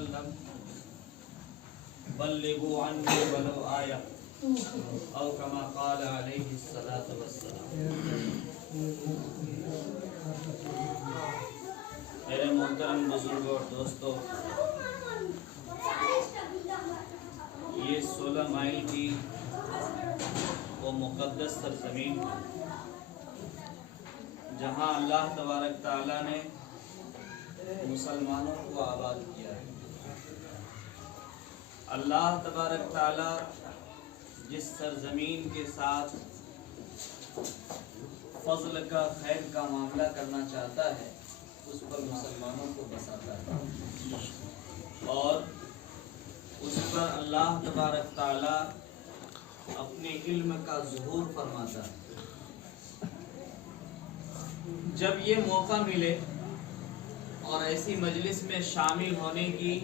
वसल्लम बल्लिगू अन्नी वलो आया औ कमा क़ाल अलैहि सलातु वस्सलाम। मेरे मोहतरम बुजुर्गों और दोस्तों, ये 16 माइल की वो मुक़द्दस सरज़मीन जहाँ अल्लाह तबारक ताला ने मुसलमानों को आबाद किया है। अल्लाह तबारक ताला जिस सरज़मीन के साथ फज़ल का खैर का मामला करना चाहता है उस पर मुसलमानों को बसाता है और उस पर अल्लाह तबारक ताला अपने इल्म का ज़ुहूर फरमाता है। जब ये मौका मिले और ऐसी मजलिस में शामिल होने की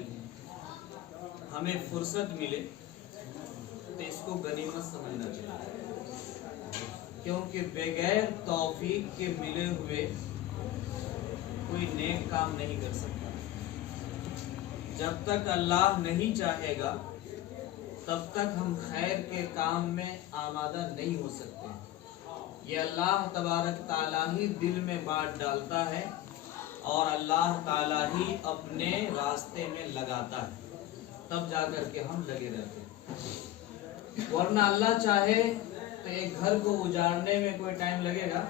हमें फुर्सत मिले तो इसको गनीमत समझना चाहिए, क्योंकि बगैर तौफीक के मिले हुए कोई नेक काम नहीं कर सकता। जब तक अल्लाह नहीं चाहेगा तब तक हम खैर के काम में आमादा नहीं हो सकते। ये अल्लाह तबारक ताला ही दिल में बात डालता है और अल्लाह ताला ही अपने रास्ते में लगाता है, तब जाकर के हम लगे रहते हैं। वरना अल्लाह चाहे तो एक घर को उजाड़ने में कोई टाइम लगेगा,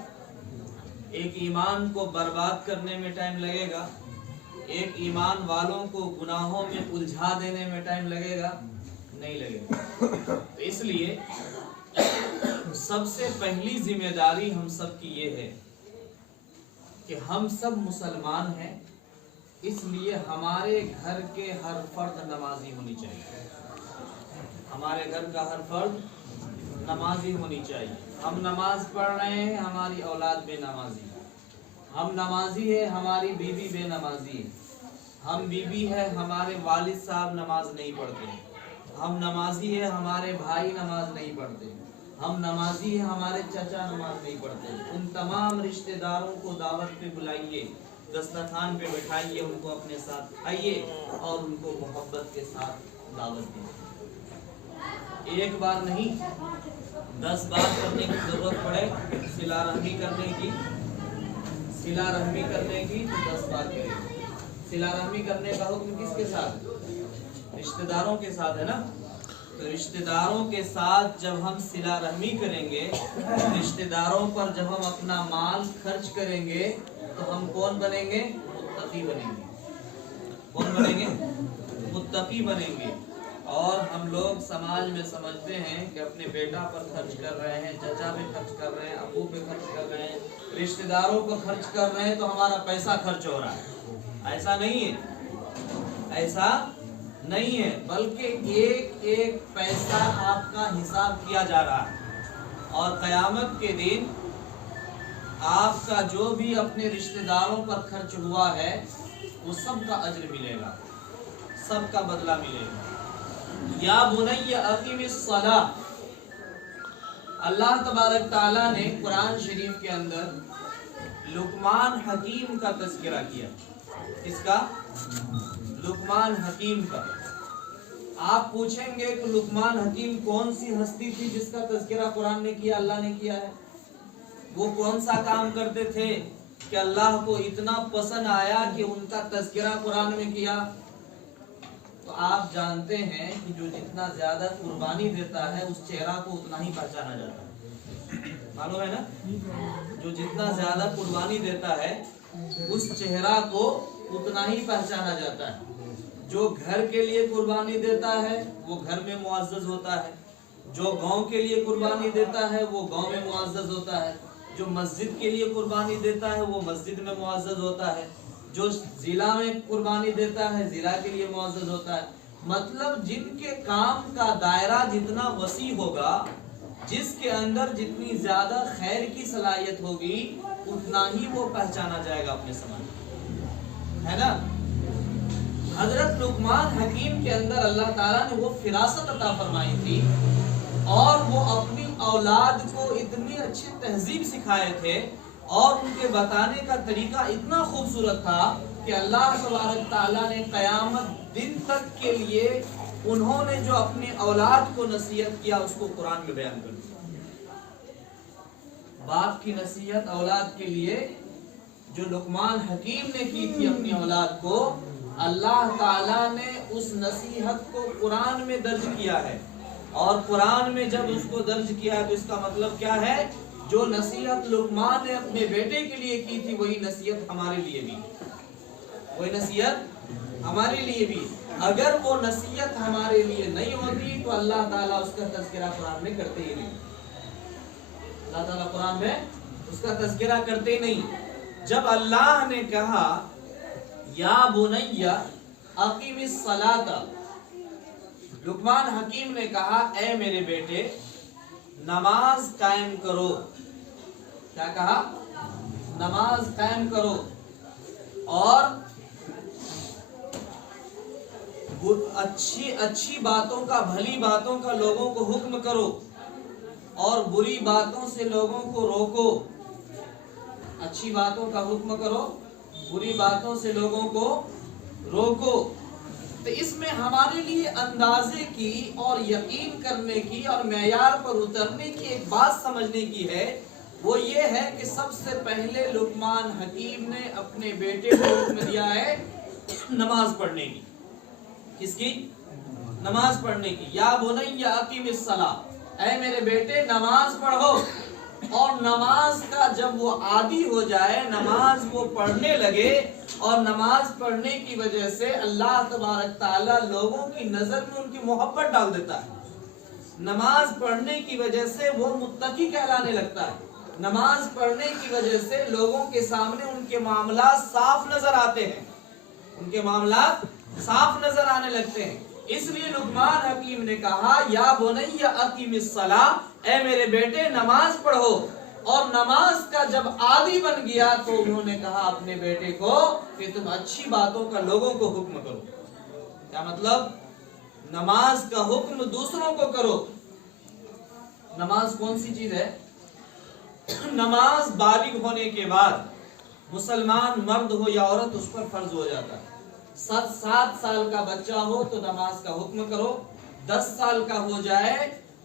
एक ईमान को बर्बाद करने में टाइम लगेगा, एक ईमान वालों को गुनाहों में उलझा देने में टाइम लगेगा? नहीं लगेगा। तो इसलिए सबसे पहली जिम्मेदारी हम सब की ये है कि हम सब मुसलमान हैं, इसलिए हमारे घर के हर फर्द नमाजी होनी चाहिए। हमारे घर का हर फर्द नमाजी होनी चाहिए। हम नमाज पढ़ रहे हैं, हमारी औलाद बेनमाजी है। हम नमाजी है, हमारी बीवी बेनमाजी है। हम बीवी है, हमारे वालिद साहब नमाज नहीं पढ़ते। हम नमाजी है, हमारे भाई नमाज नहीं पढ़ते। हम नमाजी है, हमारे चाचा नमाज नहीं पढ़ते। उन तमाम रिश्तेदारों को दावत पे बुलाइए, दस्तरखान पे बैठाइए, उनको अपने साथ खाइए और उनको मोहब्बत के साथ दावत दीजिए। एक बार नहीं, 10 बार करने की जरूरत पड़े सिला रहमी करने की तो 10 बार करें। सिला रहमी करने का हुक्म किसके साथ? रिश्तेदारों के साथ है ना। तो रिश्तेदारों के साथ जब हम सिला रहमी करेंगे, रिश्तेदारों पर जब हम अपना माल खर्च करेंगे तो हम कौन बनेंगे? मुत्तकी बनेंगे। कौन बनेंगे? मुत्तकी बनेंगे। और हम लोग समाज में समझते हैं कि अपने बेटा पर खर्च कर रहे हैं, चचा पे खर्च कर रहे हैं, अबू पे खर्च कर रहे हैं, रिश्तेदारों पर खर्च कर रहे हैं तो हमारा पैसा खर्च हो रहा है। ऐसा नहीं है, ऐसा नहीं है, बल्कि एक एक पैसा आपका हिसाब किया जा रहा है और क़यामत के दिन आपका जो भी अपने रिश्तेदारों पर खर्च हुआ है वो सब का अज्र मिलेगा, सब का बदला मिलेगा। या बुनय्या अक़ीमिस्सलाह, अल्लाह तबारक ताला ने कुरान शरीफ के अंदर लुक़मान हकीम का तज़किरा किया। इसका? लुक़मान हकीम का। आप पूछेंगे कि लुक़मान हकीम कौन सी हस्ती थी जिसका तज़किरा कुरान ने किया, अल्लाह ने किया है? वो कौन सा काम करते थे कि अल्लाह को इतना पसंद आया कि उनका तज़किरा कुरान में किया? तो आप जानते हैं कि जो जितना ज्यादा कुर्बानी देता है उस चेहरा को उतना ही पहचाना जाता है। मालूम है ना? जो जितना ज्यादा कुर्बानी देता है उस चेहरा को उतना ही पहचाना जाता है। जो घर के लिए कुर्बानी देता है वो घर में मुअज़्ज़ज़ होता है, जो गांव के लिए कुर्बानी देता है वो गांव में मुअज़्ज़ज़ होता है, जो मस्जिद के लिए कुर्बानी देता है वो मस्जिद में मुअज़्ज़ज़ होता है, जो जिला में कुर्बानी देता है जिला के लिए मुअज़्ज़ज़ होता है। मतलब जिनके काम का दायरा जितना वसी होगा, जिसके अंदर जितनी ज्यादा खैर की सलाहियत होगी, उतना ही वो पहचाना जाएगा अपने समाज में, है ना। हजरत लुक़मान हकीम के अंदर अल्लाह ताला ने वो फिरासत अता फरमाई थी और वो अपनी औलाद को इतनी अच्छी तहजीब सिखाए थे اور ان کے بتانے کا طریقہ اتنا خوبصورت تھا کہ اللہ تبارک تعالیٰ نے قیامت دن تک کے لیے انہوں نے جو اپنے اولاد کو نصیحت کیا اس کو قرآن میں بیان کر دیا۔ باپ کی نصیحت اولاد کے لیے جو لقمان حکیم نے کی تھی اپنی اولاد کو، اللہ تعالیٰ نے اس نصیحت کو قرآن میں درج کیا ہے، اور قرآن میں جب اس کو درج کیا ہے تو اس کا مطلب کیا ہے؟ جو نصیحت لقمان نے اپنے بیٹے کے لیے کی تھی وہی نصیحت ہمارے لیے بھی، وہی نصیحت ہمارے لیے بھی۔ اگر وہ نصیحت ہمارے لیے نہیں ہوتی تو اللہ تعالیٰ اس کا تذکرہ قرآن میں کرتے ہی نہیں، اللہ تعالیٰ قرآن میں اس کا تذکرہ کرتے ہی نہیں۔ جب اللہ نے کہا یا بنی اقیم الصلاۃ، لقمان حکیم نے کہا اے میرے بیٹے نماز قائم کرو، کیا کہا؟ نماز قائم کرو، اور اچھی باتوں کا، بھلی باتوں کا لوگوں کو حکم کرو، اور بری باتوں سے لوگوں کو روکو۔ اچھی باتوں کا حکم کرو، بری باتوں سے لوگوں کو روکو۔ تو اس میں ہمارے لیے اندازے کی اور یقین کرنے کی اور معیار پر اترنے کی ایک بات سمجھنے کی ہے، وہ یہ ہے کہ سب سے پہلے لقمان حکیم نے اپنے بیٹے کو حکم دیا ہے نماز پڑھنے کی۔ کس کی؟ نماز پڑھنے کی۔ یا بنی اقیم الصلاۃ، اے میرے بیٹے نماز پڑھو، اور نماز کا جب وہ عادی ہو جائے، نماز وہ پڑھنے لگے، اور نماز پڑھنے کی وجہ سے اللہ تبارک تعالیٰ لوگوں کی نظر میں ان کی محبت ڈال دیتا ہے۔ نماز پڑھنے کی وجہ سے وہ متقی کہلانے لگتا ہے۔ نماز پڑھنے کی وجہ سے لوگوں کے سامنے ان کے معاملات صاف نظر آتے ہیں، ان کے معاملات صاف نظر آنے لگتے ہیں۔ اس لیے لقمان حکیم نے کہا یا بنی اقیم الصلاۃ، اے میرے بیٹے نماز پڑھو، اور نماز کا جب عادی بن گیا تو انہوں نے کہا اپنے بیٹے کو کہ تم اچھی باتوں کا لوگوں کو حکم کرو۔ کیا مطلب؟ نماز کا حکم دوسروں کو کرو۔ نماز کون سی چیز ہے؟ نماز بالغ ہونے کے بعد مسلمان مرد ہو یا عورت اس پر فرض ہو جاتا ہے۔ 7 سال کا بچہ ہو تو نماز کا حکم کرو، 10 سال کا ہو جائے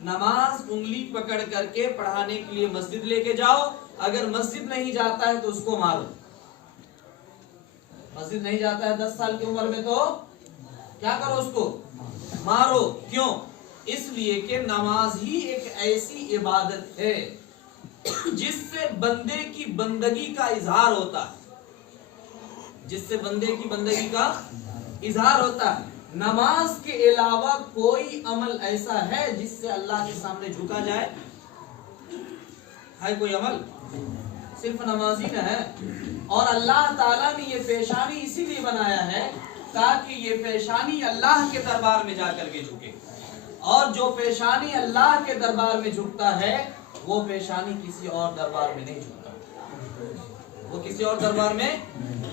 نماز انگلی پکڑ کر کے پڑھانے کے لیے مسجد لے کے جاؤ، اگر مسجد نہیں جاتا ہے تو اس کو مارو۔ مسجد نہیں جاتا ہے 10 سال کی عمر میں تو کیا کرو؟ اس کو مارو۔ کیوں؟ اس لیے کہ نماز ہی ایک ایسی عبادت ہے جس سے بندے کی بندگی کا اظہار ہوتا ہے، جس سے بندے کی بندگی کا اظہار ہوتا ہے۔ نماز کے علاوہ کوئی عمل ایسا ہے جس سے اللہ کے سامنے جھکا جائے؟ ہے کوئی عمل؟ صرف نماز ہی نہ ہے۔ اور اللہ تعالیٰ نے یہ پیشانی اسی لیے بنایا ہے تاکہ یہ پیشانی اللہ کے دربار میں جا کر کے جھکے، اور جو پیشانی اللہ کے دربار میں جھکتا ہے وہ پیشانی کسی اور دربار میں نہیں جھکتا، وہ کسی اور دربار میں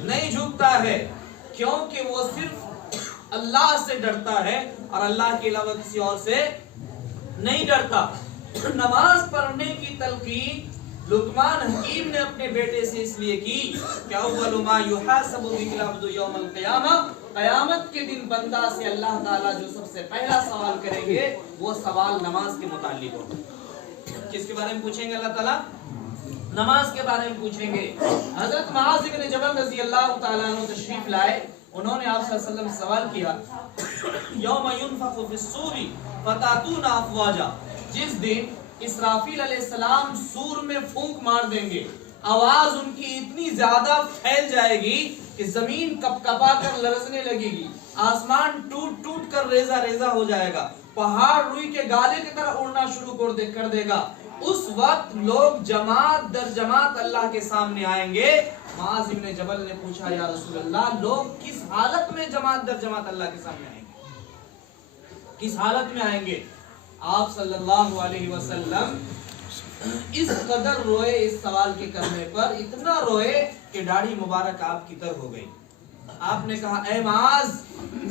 نہیں جھکتا ہے، کیونکہ وہ صرف اللہ سے ڈرتا ہے اور اللہ کے علاوہ کسی اور سے نہیں ڈرتا۔ نماز پڑھنے کی تلقین لقمان حکیم نے اپنے بیٹے سے اس لیے کی کہ اول ما یحاسب به العبد یوم القیامہ، قیامت کے دن بندہ سے اللہ تعالیٰ جو سب سے پہلا سوال کریں گے وہ سوال نماز کے متعلق ہوگا۔ کس کے بارے میں پوچھیں گے اللہ تعالیٰ؟ نماز کے بارے میں پوچھیں گے۔ حضرت معاذ بن جبل رضی اللہ تعالیٰ عنہ تشریف لائے، انہوں نے آپ صلی اللہ علیہ وسلم سے سوال کیا یوم ینفخ فی الصور فتاتون افواجا، جس دن اسرافیل علیہ السلام سور میں پھونک مار دیں گے، آواز ان کی اتنی زیادہ پھیل جائے گی کہ زمین کپ کپا کر لرزنے لگے گی، آسمان ٹوٹ ٹوٹ کر ریزہ ریزہ ہو جائے گا، پہاڑ روئی کے گالے کی طرح اڑنا شروع کر دے گا۔ اس وقت لوگ جماعت در جماعت اللہ کے سامنے آئیں گے۔ معاذ بن جبل نے پوچھا یا رسول اللہ، لوگ کس حالت میں جماعت در جماعت اللہ کے سامنے آئیں گے؟ کس حالت میں آئیں گے؟ آپ صلی اللہ علیہ وسلم اس قدر روئے اس سوال کے کرنے پر، اتنا روئے کہ داڑھی مبارک آپ کی تر ہو گئی۔ آپ نے کہا اے معاذ،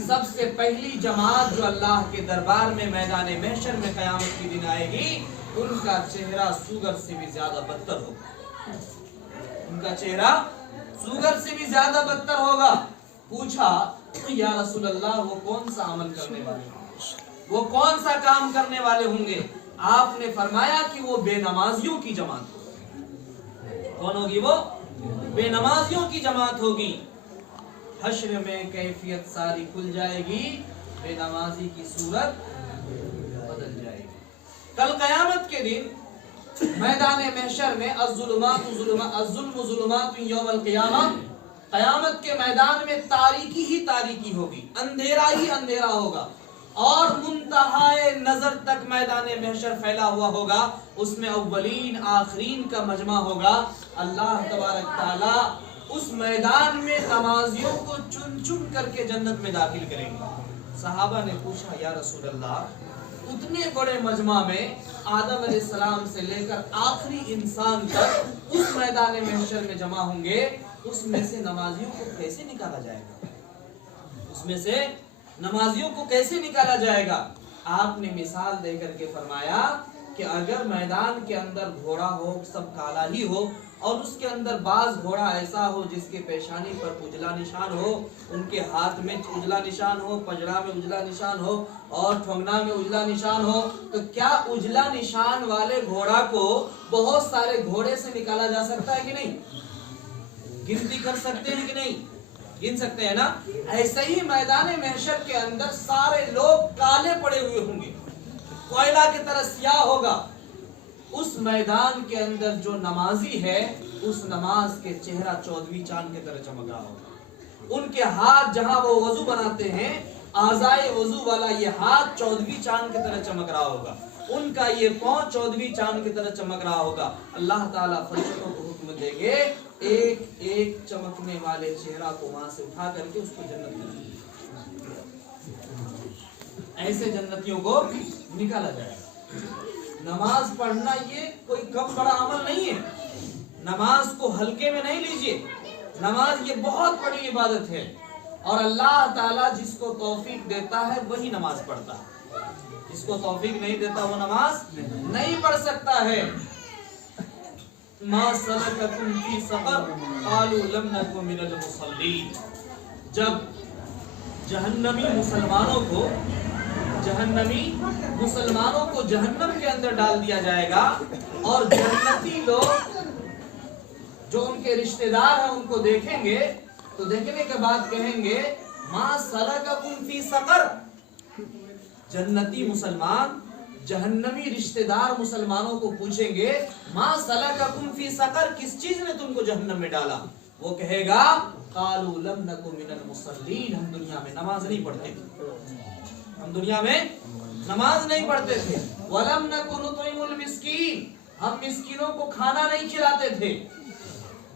سب سے پہلی جماعت جو اللہ کے دربار میں میدان محشر میں قیامت کی دن آئے گی، ان کا چہرہ سوگر سے بھی زیادہ بدتر ہوگا۔ उनका चेहरा सुगर से भी ज्यादा बदतर होगा। पूछा या रसूल अल्लाह वो कौन सा अमल करने वाले होंगे, वो कौन सा काम करने वाले होंगे? आपने फरमाया कि वो बेनमाजियों की जमात होगी। कौन होगी वो? बेनमाजियों की जमात होगी। हश्र में कैफियत सारी खुल जाएगी, बेनमाजी की सूरत बदल जाएगी। कल कयामत के दिन मैदान महशर में अज़्ज़ुल्मु ज़ुलुमातुन यौमल क़ियामा, कयामत के मैदान में तारीकी ही तारीकी होगी, अंधेरा ही अंधेरा होगा और मुंतहाए नजर तक मैदान महशर फैला हुआ होगा। उसमें अव्वलीन आखरीन का मजमा होगा। अल्लाह तबारक ताला उस मैदान में नमाजियों को चुन चुन करके जन्नत में दाखिल करेंगे। सहाबा ने पूछा या रसूल अल्लाह उतने बड़े मजमा में आदम अलैहिस्सलाम से लेकर आखिरी इंसान तक उस मैदान महशर में जमा होंगे, उसमें से नमाजियों को कैसे निकाला जाएगा? उसमें से नमाजियों को कैसे निकाला जाएगा? आपने मिसाल देकर के फरमाया कि अगर मैदान के अंदर घोड़ा हो, सब काला ही हो, और उसके अंदर बाज घोड़ा ऐसा हो जिसके पेशानी पर उजला निशान हो, उनके हाथ में उजला निशान हो, पजड़ा में उजला निशान हो और ठोंगना में उजला निशान हो, तो क्या उजला निशान वाले घोड़ा को बहुत सारे घोड़े से निकाला जा सकता है कि नहीं? गिनती कर सकते हैं कि नहीं? गिन सकते हैं ना? ऐसे ही मैदान महशर के अंदर सारे लोग काले पड़े हुए होंगे, कोयला की तरह स्याह होगा। उस मैदान के अंदर जो नमाजी है, उस नमाज के चेहरा 14वीं चांद की तरह चमक रहा होगा। उनके हाथ जहां वो वजू बनाते हैं, आज़ाए वजू वाला ये हाथ 14वीं चांद की तरह चमक रहा होगा। उनका ये पांव 14वीं चांद की तरह चमक रहा होगा। अल्लाह ताला फरिश्तों को हुक्म देंगे, एक एक चमकने वाले चेहरा को वहां से उठा करके उसको जन्नत में, ऐसे जन्नतियों को निकाला जाएगा। नमाज पढ़ना ये कोई कम बड़ा अमल नहीं है। नमाज को हल्के में नहीं लीजिए। नमाज ये बहुत बड़ी इबादत है और अल्लाह ताला जिसको तौफीक देता है वही नमाज पढ़ता है। जिसको तौफीक नहीं देता वो नमाज नहीं पढ़ सकता है। मा सलककुम फी सक़र क़ालू लम नकु मिनल मुसल्लीन। जब जहन्नमी मुसलमानों को जहन्नम के अंदर डाल दिया जाएगा और जन्नती लोग जो उनके रिश्तेदार हैं उनको देखेंगे, तो देखने के बाद कहेंगे मा सलककुम फी सक़र। जन्नती मुसलमान जहन्नमी रिश्तेदार मुसलमानों को पूछेंगे मा सलककुम फी सक़र, किस चीज ने तुमको जहन्नम में डाला? वो कहेगा क़ालू लम नकु मिनल मुसल्लीन, हम दुनिया में नमाज नहीं पढ़ते थे, हम दुनिया में नमाज नहीं पढ़ते थे। वलम नकु नुतइमुल मिस्कीन, हम मिस्कीनों को खाना नहीं खिलाते थे।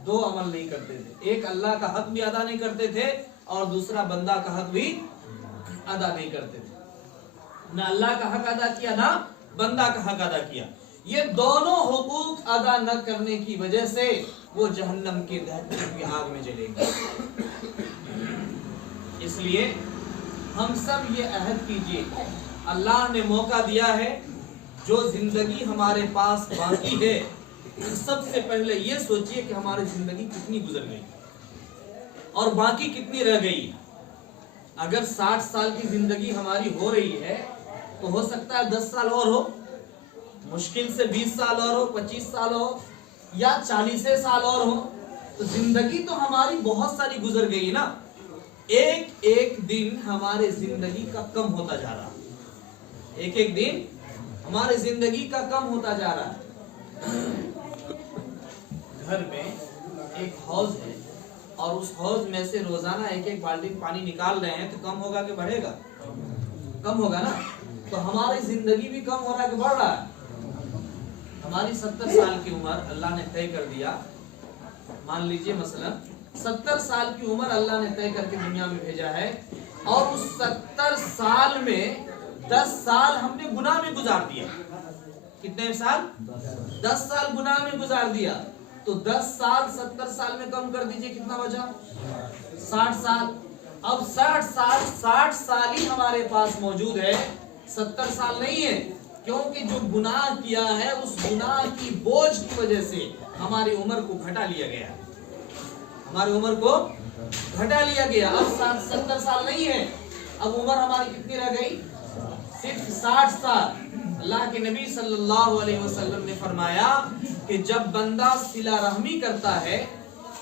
दो अमल नहीं करते थे, एक अल्लाह का हक भी अदा नहीं करते थे और दूसरा बंदा का हक भी अदा नहीं करते थे। ना अल्लाह का हक अदा किया, ना बंदा का हक अदा किया। ये दोनों हुकूक अदा न करने की वजह से वो जहन्नम की दहकती आग में जलेंगे। इसलिए हम सब ये अहद कीजिए, अल्लाह ने मौका दिया है, जो जिंदगी हमारे पास बाकी है, सबसे पहले ये सोचिए कि हमारी जिंदगी कितनी गुजर गई और बाकी कितनी रह गई। अगर 60 साल की जिंदगी हमारी हो रही है तो हो सकता है 10 साल और हो, मुश्किल से 20 साल और हो, 25 साल हो या 40 साल और हो, तो जिंदगी तो हमारी बहुत सारी गुजर गई ना। एक एक दिन हमारे जिंदगी का कम होता जा रहा है, एक एक दिन हमारे जिंदगी का कम होता जा रहा है। घर में एक हौज है और उस हौज में से रोजाना एक एक बाल्टी पानी निकाल रहे हैं, तो कम होगा कि बढ़ेगा? कम होगा ना। तो हमारी जिंदगी भी कम हो रहा है कि बढ़ रहा है? हमारी 70 साल की उम्र अल्लाह ने तय कर दिया, मान लीजिए मसलन 70 साल की उम्र अल्लाह ने तय करके दुनिया में भेजा है और उस 70 साल में 10 साल हमने गुनाह में गुजार दिया। कितने साल? 10 साल गुनाह में गुजार दिया। तो 10 साल 70 साल में कम कर दीजिए, कितना बचा? 60 साल। अब 60 साल ही हमारे पास मौजूद है, 70 साल नहीं है, क्योंकि जो गुनाह किया है उस गुनाह की बोझ की वजह से हमारी उम्र को घटा लिया गया। हमारी उम्र को घटा लिया गया। अब 70 साल नहीं है, अब उम्र हमारी कितनी रह गई? सिर्फ 60 साल। अल्लाह के नबी सल्लल्लाहु अलैहि वसल्लम ने फरमाया कि जब बंदा सिला रहमी करता है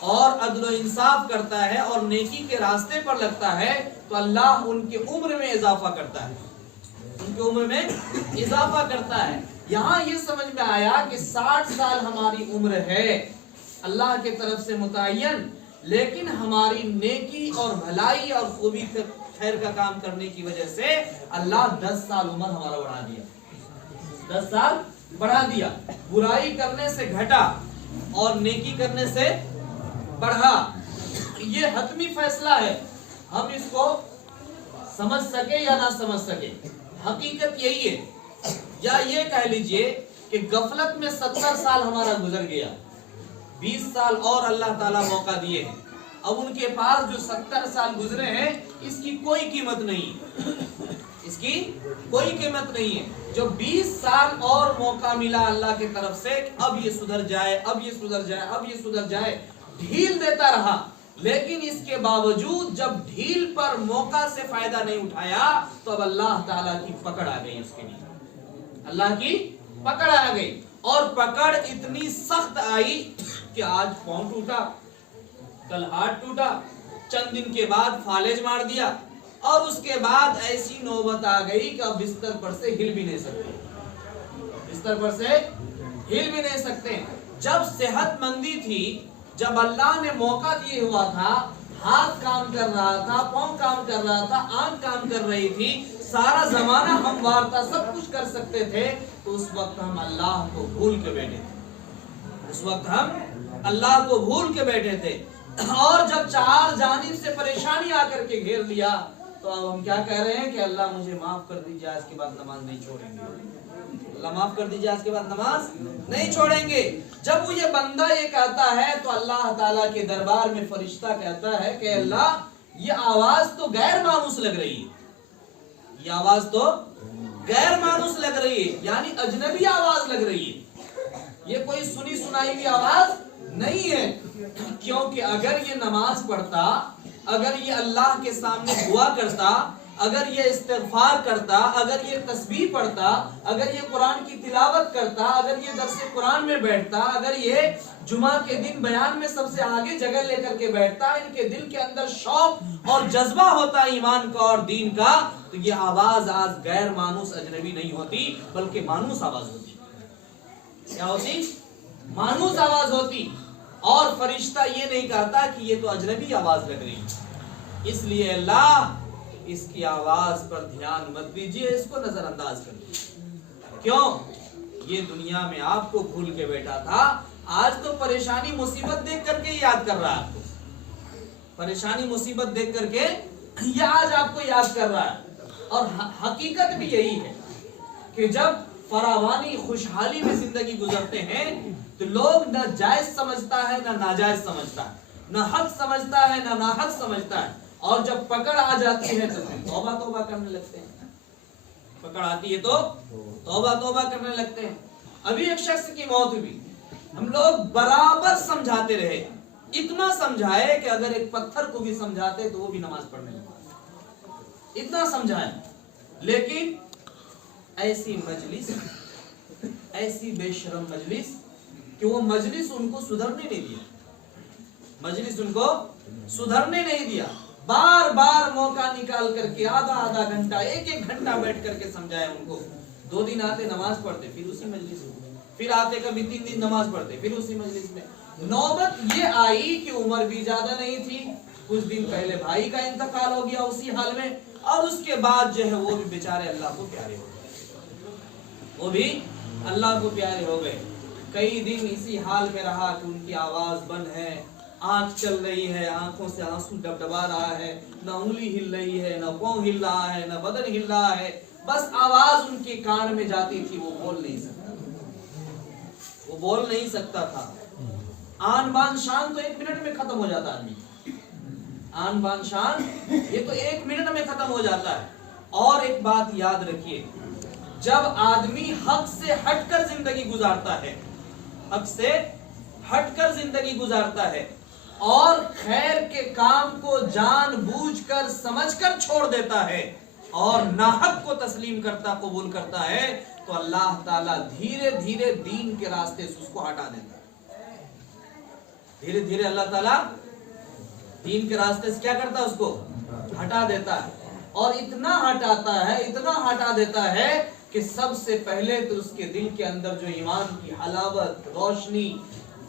और अदल इंसाफ करता है और नेकी के रास्ते पर लगता है तो अल्लाह उनकी उम्र में इजाफा करता है, उनकी उम्र में इजाफा करता है। यहाँ ये समझ में आया कि 60 साल हमारी उम्र है अल्लाह के तरफ से मुतय्यन, लेकिन हमारी नेकी और भलाई और खूबी खैर का काम करने की वजह से अल्लाह 10 साल उम्र हमारा बढ़ा दिया, 10 साल बढ़ा दिया। बुराई करने से घटा और नेकी करने से बढ़ा। ये हतमी फैसला है, हम इसको समझ सके या ना समझ सके, हकीकत यही है। या ये कह लीजिए कि गफलत में 70 साल हमारा गुजर गया, 20 साल और अल्लाह ताला मौका दिए हैं, अब उनके पास जो 70 साल गुजरे हैं इसकी कोई कीमत नहीं है, इसकी कोई कीमत नहीं है। जो 20 साल और मौका मिला अल्लाह की तरफ से, अब ये सुधर जाए, अब ये सुधर जाए, अब ये सुधर जाए, ढील देता रहा, लेकिन इसके बावजूद जब ढील पर मौका से फायदा नहीं उठाया तो अब अल्लाह ताला की पकड़ आ गई उसके लिए, अल्लाह की पकड़ आ गई। और पकड़ इतनी सख्त आई कि आज पांव टूटा, कल हाथ टूटा, चंद दिन के बाद फालेज मार दिया और उसके बाद ऐसी नौबत आ गई कि अब बिस्तर पर से हिल भी नहीं सकते, बिस्तर पर से हिल भी नहीं सकते। जब सेहतमंदी थी, जब अल्लाह ने मौका दिए हुआ था, हाथ काम कर रहा था, पांव काम कर रहा था, आंख काम कर रही थी, सारा जमाना हमवार था, सब कुछ कर सकते थे, तो उस वक्त हम अल्लाह को भूल के बैठे थे, उस वक्त हम अल्लाह को भूल के बैठे थे। और जब चार जानिब से परेशानी आकर के घेर लिया तो अब हम क्या कह रहे हैं कि अल्लाह मुझे माफ कर दीजिए, आज के बाद नमाज नहीं छोड़ेंगे, अल्लाह माफ कर दीजिए, आज के बाद नमाज नहीं छोड़ेंगे। जब वो ये बंदा ये कहता है तो अल्लाह ताला के दरबार में फरिश्ता कहता है कि अल्लाह ये आवाज तो गैर मानूस लग रही है, ये आवाज तो गैर मानूस लग रही है, यानी अजनबी आवाज लग रही है, ये कोई सुनी सुनाई हुई आवाज नहीं है। क्योंकि अगर ये नमाज पढ़ता, अगर ये अल्लाह के सामने दुआ करता, अगर ये इस्तिग़फ़ार करता, अगर ये तस्बीह पढ़ता, अगर ये कुरान की तिलावत करता, अगर ये दर्स कुरान में बैठता, अगर ये जुमा के दिन बयान में सबसे आगे जगह लेकर के बैठता, इनके दिल के अंदर शौक और जज्बा होता ईमान का और दीन का, तो ये आवाज आज गैर मानूस अजनबी नहीं होती बल्कि मानूस आवाज होती। क्या होती? मानूस आवाज होती। और फरिश्ता ये नहीं कहता कि ये तो अजनबी आवाज लग रही है, इसलिए अल्लाह इसकी आवाज पर ध्यान मत दीजिए, इसको नजरअंदाज कर दीजिए। क्यों? ये दुनिया में आपको भूल के बैठा था, आज तो परेशानी मुसीबत देख करके याद कर रहा है आपको, परेशानी मुसीबत देख करके ये आज आपको याद कर रहा है। और हकीकत भी यही है कि जब फरावानी खुशहाली में जिंदगी गुजरते हैं तो लोग न जायज समझता है न नाजायज समझता है, न हक समझता है न नाहक समझता है, और जब पकड़ आ जाती है तो फिर तौबा तौबा करने लगते हैं, पकड़ आती है तो तौबा तौबा करने लगते हैं। अभी एक शख्स की मौत हुई, हम लोग बराबर समझाते रहे, इतना समझाए कि अगर एक पत्थर को भी समझाते तो वो भी नमाज पढ़ने लगता, इतना समझाए, लेकिन ऐसी मजलिस, ऐसी बेशरम मजलिस कि वो मजलिस उनको सुधरने नहीं दिया, मजलिस उनको सुधरने नहीं दिया। बार बार मौका निकाल करके आधा आधा घंटा, एक एक घंटा बैठ करके समझाए उनको। 2 दिन आते नमाज पढ़ते, फिर उसी मजलिस में, फिर आते कभी 3 दिन नमाज पढ़ते, फिर उसी मजलिस में। नौबत ये आई कि उम्र भी ज्यादा नहीं थी, कुछ दिन पहले भाई का इंतकाल हो गया उसी हाल में, और उसके बाद जो है वो भी बेचारे अल्लाह को प्यारे हो गए, वो भी अल्लाह को प्यारे हो गए। कई दिन इसी हाल में रहा कि उनकी आवाज बंद है, आंख चल रही है, आंखों से आंसू डबडबा रहा है, न उंगली हिल रही है, न पांव हिल रहा है, न बदन हिल रहा है, बस आवाज उनके कान में जाती थी, वो बोल नहीं सकता, वो बोल नहीं सकता था। आन बान शान तो 1 मिनट में खत्म हो जाता आदमी, आन बान शान ये तो 1 मिनट में खत्म हो जाता है। और एक बात याद रखिए, जब आदमी हक से हटकर जिंदगी गुजारता है, हक से हटकर जिंदगी गुजारता है, اور خیر کے کام کو جان بوجھ کر سمجھ کر چھوڑ دیتا ہے اور ناحق کو تسلیم کرتا قبول کرتا ہے تو اللہ تعالیٰ دھیرے دھیرے دین کے راستے سے اس کو ہٹا دیتا ہے. دھیرے دھیرے اللہ تعالیٰ دین کے راستے سے کیا کرتا ہے؟ اس کو ہٹا دیتا ہے. اور اتنا ہٹا دیتا ہے کہ سب سے پہلے تو اس کے دل کے اندر جو ایمان کی حلاوت، روشنی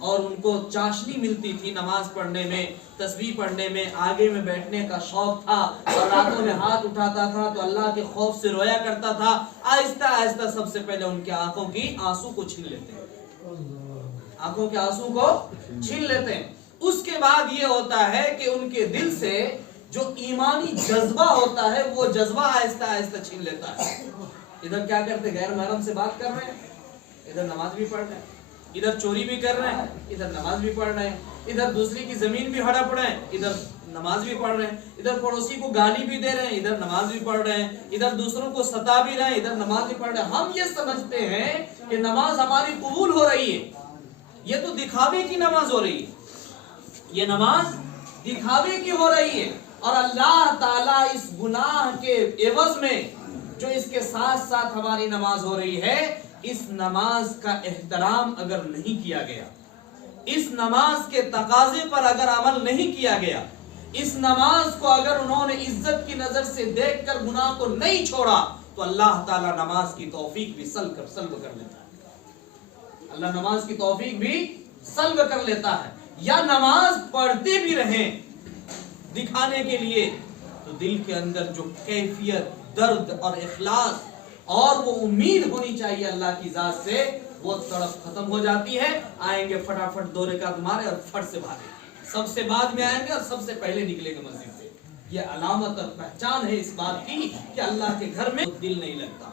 اور ان کو چاشنی ملتی تھی نماز پڑھنے میں، تسبیح پڑھنے میں، آگے میں بیٹھنے کا شوق تھا اور راتوں میں ہاتھ اٹھاتا تھا تو اللہ کے خوف سے رویا کرتا تھا، آہستہ آہستہ سب سے پہلے ان کے آنکھوں کی آنسو کو چھین لیتے ہیں. آنکھوں کے آنسو کو چھین لیتے ہیں. اس کے بعد یہ ہوتا ہے کہ ان کے دل سے جو ایمانی جذبہ ہوتا ہے وہ جذبہ آہستہ آہستہ چھین لیتا ہے. ادھر کیا کرتے؟ غیر محرم سے بات کر رہے ہیں، ادھر نماز بھی پڑھ رہے ہیں، ادھر چوری بھی کر رہے ہیں، ادھر نماز بھی پڑھ رہے ہیں، ادھر دوسری کی زمین بھی ہڑپ رہے ہیں، ادھر نماز بھی پڑھ رہے ہیں، ادھر پڑوسی کو گالی بھی دے رہے ہیں، ادھر نماز بھی پڑھ رہے ہیں، ادھر دوسروں کو ستا بھی رہے ہیں، ادھر نماز بھی پڑھ رہے ہیں. ہم یہ سمجھتے ہیں کہ نماز ہماری قبول ہو رہی ہے، یہ تو دکھاوے کی نماز ہو رہی ہے، یہ نماز دکھاوے کی ہو رہی ہے. اور اللہ تعالیٰ اس گناہ کے عوض میں جو اس کے ساتھ ساتھ ہماری نماز ہو رہی ہے، اس نماز کا احترام اگر نہیں کیا گیا، اس نماز کے تقاضے پر اگر عمل نہیں کیا گیا، اس نماز کو اگر انہوں نے عزت کی نظر سے دیکھ کر گناہ کو نہیں چھوڑا تو اللہ تعالیٰ نماز کی توفیق بھی سلب کر لیتا ہے. اللہ نماز کی توفیق بھی سلب کر لیتا ہے. یا نماز پڑھتے بھی رہیں دکھانے کے لیے تو دل کے اندر جو کیفیت، درد اور اخلاص اور وہ امید ہونی چاہیے اللہ کی ذات سے، وہ تڑپ ختم ہو جاتی ہے. آئیں گے فٹافٹ 2 رکعت مارے اور فٹ سے بھاگے، سب سے بعد میں آئیں گے اور سب سے پہلے نکلیں گے مسجد سے. یہ علامت اور پہچان ہے اس بات کی کہ اللہ کے گھر میں دل نہیں لگتا.